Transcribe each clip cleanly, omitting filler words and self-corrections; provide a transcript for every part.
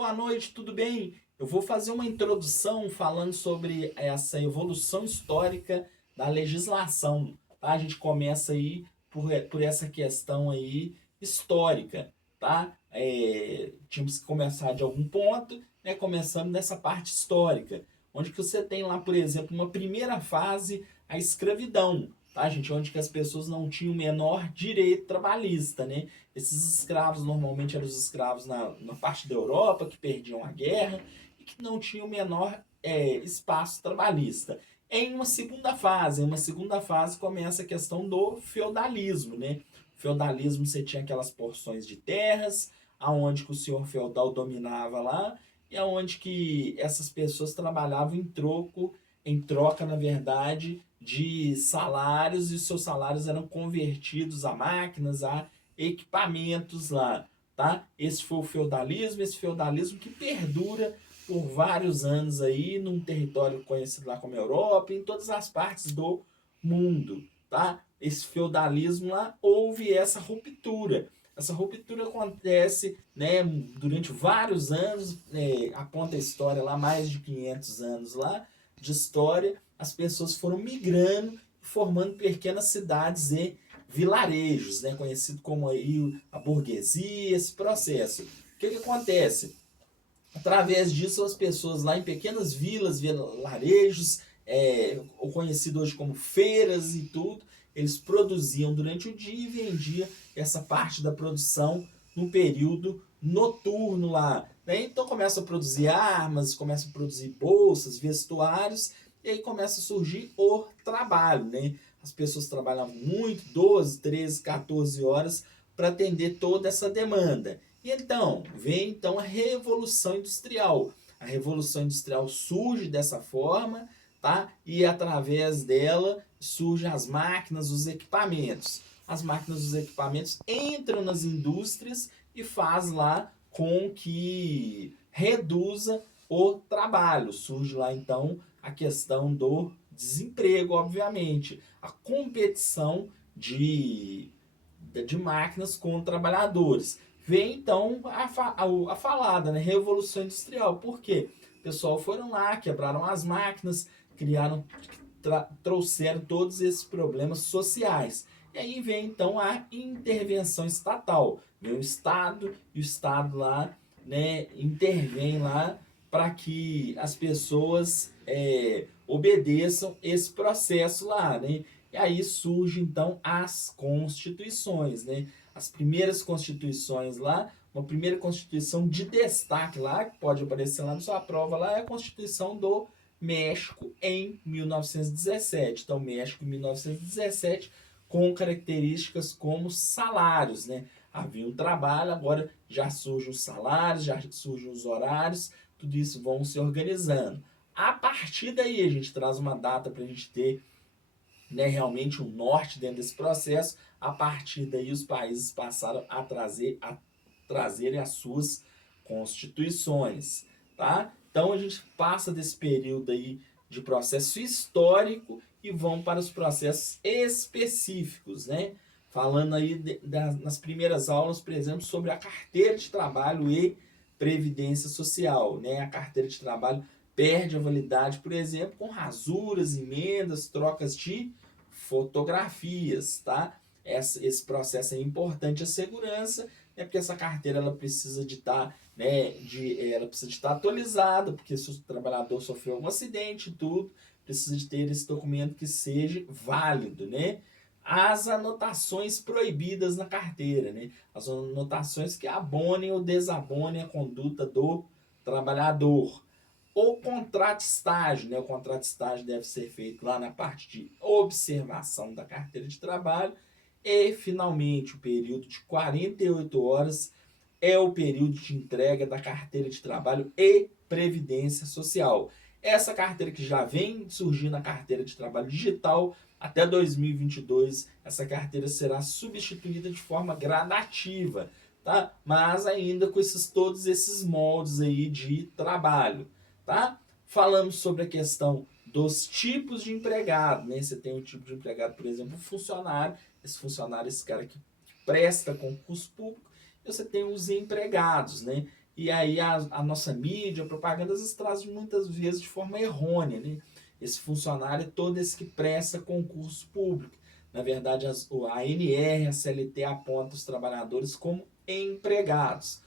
boa noite, tudo bem? Eu vou fazer uma introdução falando sobre essa evolução histórica da legislação, tá? A gente começa aí por essa questão aí histórica, tá? Tínhamos que começar de algum ponto, né? Começando dessa parte histórica, onde que você tem lá, por exemplo, uma primeira fase, a escravidão, tá, gente? Onde que as pessoas não tinham o menor direito trabalhista, né? Esses escravos normalmente eram os escravos na parte da Europa que perdiam a guerra e que não tinham o menor espaço trabalhista. Em uma segunda fase começa a questão do feudalismo, né? O feudalismo você tinha aquelas porções de terras, aonde que o senhor feudal dominava lá e aonde que essas pessoas trabalhavam em troca, na verdade, de salários e os seus salários eram convertidos a máquinas, a equipamentos lá, tá? Esse foi o feudalismo, esse feudalismo que perdura por vários anos aí num território conhecido lá como Europa, em todas as partes do mundo, tá? Esse feudalismo lá houve essa ruptura. Essa ruptura acontece, né, durante vários anos, aponta a história lá, mais de 500 anos lá de história, as pessoas foram migrando, formando pequenas cidades e vilarejos, né, conhecido como aí a burguesia, esse processo. O que acontece? Através disso, as pessoas lá em pequenas vilas, vilarejos, o conhecido hoje como feiras e tudo, eles produziam durante o dia e vendiam essa parte da produção no período noturno lá. Né? Então começa a produzir armas, começa a produzir bolsas, vestuários, e aí começa a surgir o trabalho. Né? As pessoas trabalhavam muito, 12, 13, 14 horas, para atender toda essa demanda. E então, vem então a Revolução Industrial. A Revolução Industrial surge dessa forma, tá? E através dela surgem as máquinas, os equipamentos. As máquinas, os equipamentos entram nas indústrias e faz lá com que reduza o trabalho. Surge lá então a questão do desemprego, obviamente, a competição de máquinas com trabalhadores. Vem então a falada, né? Revolução Industrial. Por quê? O pessoal foram lá, quebraram as máquinas, criaram, trouxeram todos esses problemas sociais. E aí vem então a intervenção estatal. Vem o Estado e o Estado lá, né, intervém lá para que as pessoas obedeçam esse processo lá, né? E aí surgem então as constituições, né? As primeiras constituições lá, uma primeira constituição de destaque lá, que pode aparecer lá na sua prova lá, é a Constituição do México em 1917. Então, México em 1917, com características como salários, né? Havia um trabalho, agora já surgem os salários, já surgem os horários, tudo isso vão se organizando. A partir daí, a gente traz uma data para a gente ter, né, realmente um norte dentro desse processo. A partir daí, os países passaram a trazerem as suas constituições, tá? Então a gente passa desse período aí de processo histórico e vão para os processos específicos, né? Falando aí nas primeiras aulas, por exemplo, sobre a carteira de trabalho e previdência social, né? A carteira de trabalho perde a validade, por exemplo, com rasuras, emendas, trocas de fotografias, tá? Esse processo é importante, a segurança, né? Porque essa carteira ela precisa de estar, né, ela precisa de estar atualizada, porque se o trabalhador sofreu algum acidente e tudo, precisa de ter esse documento que seja válido, né? As anotações proibidas na carteira, né? As anotações que abonem ou desabonem a conduta do trabalhador. O contrato estágio, né? O contrato estágio deve ser feito lá na parte de observação da carteira de trabalho. E, finalmente, o período de 48 horas é o período de entrega da carteira de trabalho e previdência social. Essa carteira que já vem surgindo a carteira de trabalho digital, até 2022, essa carteira será substituída de forma gradativa, tá? Mas ainda com todos esses moldes aí de trabalho, tá? Falamos sobre a questão dos tipos de empregado, né? Você tem um tipo de empregado, por exemplo, um funcionário. Esse funcionário, esse cara que presta concurso público. E você tem os empregados, né? e aí a nossa mídia, a propaganda, às vezes traz muitas vezes de forma errônea, né? Esse funcionário é todo esse que presta concurso público. Na verdade, a ANR, a CLT aponta os trabalhadores como empregados.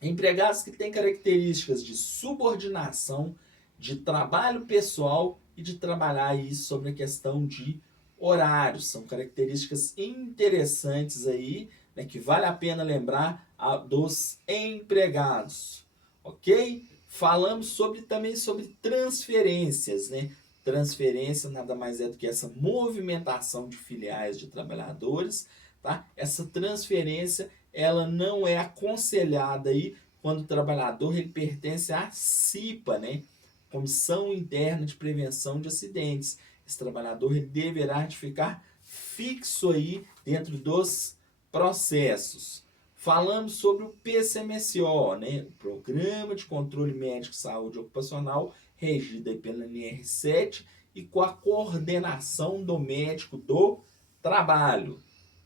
Empregados que têm características de subordinação, de trabalho pessoal e de trabalhar aí sobre a questão de horários. São características interessantes aí, né, que vale a pena lembrar dos empregados, ok? Falamos também sobre transferências, né? Transferência nada mais é do que essa movimentação de filiais de trabalhadores, tá? Essa transferência ela não é aconselhada aí quando o trabalhador ele pertence à CIPA, né? Comissão Interna de Prevenção de Acidentes. Esse trabalhador ele deverá ficar fixo aí dentro dos processos. Falamos sobre o PCMSO, né? O Programa de Controle Médico de Saúde Ocupacional, regido aí pela NR7 e com a coordenação do médico do trabalho.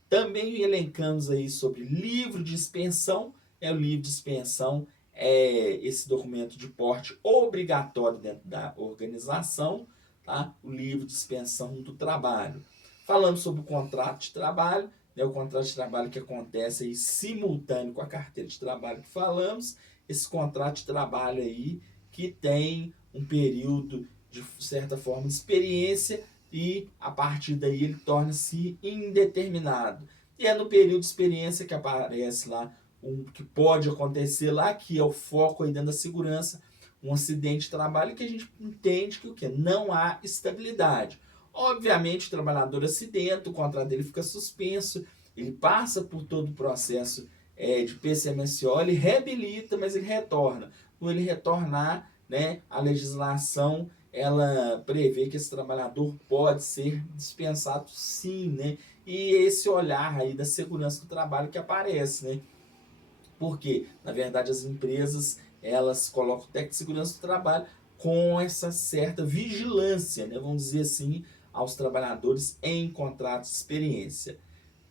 Também elencamos aí sobre livro de expensão. O livro de expensão é esse documento de porte obrigatório dentro da organização, tá? O livro de expensão do trabalho. Falamos sobre o contrato de trabalho, né? O contrato de trabalho que acontece aí simultâneo com a carteira de trabalho que falamos. Esse contrato de trabalho aí que tem um período de certa forma de experiência e a partir daí ele torna-se indeterminado. E é no período de experiência que aparece lá que pode acontecer lá, que é o foco aí dentro da segurança, um acidente de trabalho que a gente entende que o que? Não há estabilidade. Obviamente o trabalhador acidenta, o contrato dele fica suspenso, ele passa por todo o processo de PCMSO, ele reabilita, mas ele retorna. Quando ele retornar, né, a legislação ela prevê que esse trabalhador pode ser dispensado sim, né? E esse olhar aí da segurança do trabalho que aparece, né? Porque, na verdade, as empresas, elas colocam o técnico de segurança do trabalho com essa certa vigilância, né? Vamos dizer assim, aos trabalhadores em contratos de experiência.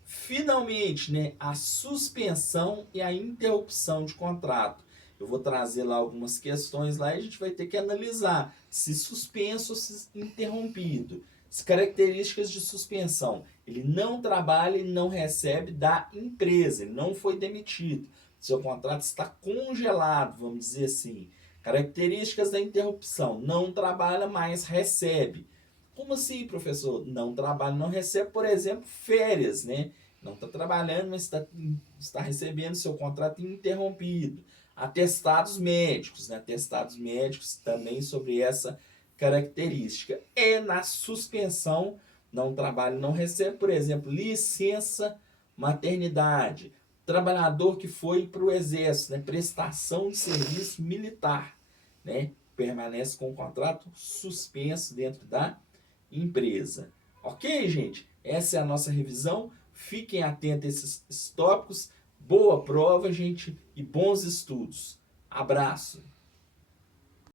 Finalmente, né, a suspensão e a interrupção de contrato. Eu vou trazer lá algumas questões lá e a gente vai ter que analisar se suspenso ou se interrompido. As características de suspensão. Ele não trabalha e não recebe da empresa, ele não foi demitido. Seu contrato está congelado, vamos dizer assim. Características da interrupção. Não trabalha, mas recebe. Como assim, professor? Não trabalha, não recebe, por exemplo, férias, né? Não está trabalhando, mas está recebendo seu contrato interrompido. Atestados médicos, né? Atestados médicos também sobre essa característica. E na suspensão, não trabalha, não recebe, por exemplo, licença maternidade. Trabalhador que foi para o exército, né? Prestação de serviço militar, né? Permanece com o contrato suspenso dentro da empresa. Ok, gente? Essa é a nossa revisão. Fiquem atentos a esses tópicos. Boa prova, gente, e bons estudos. Abraço!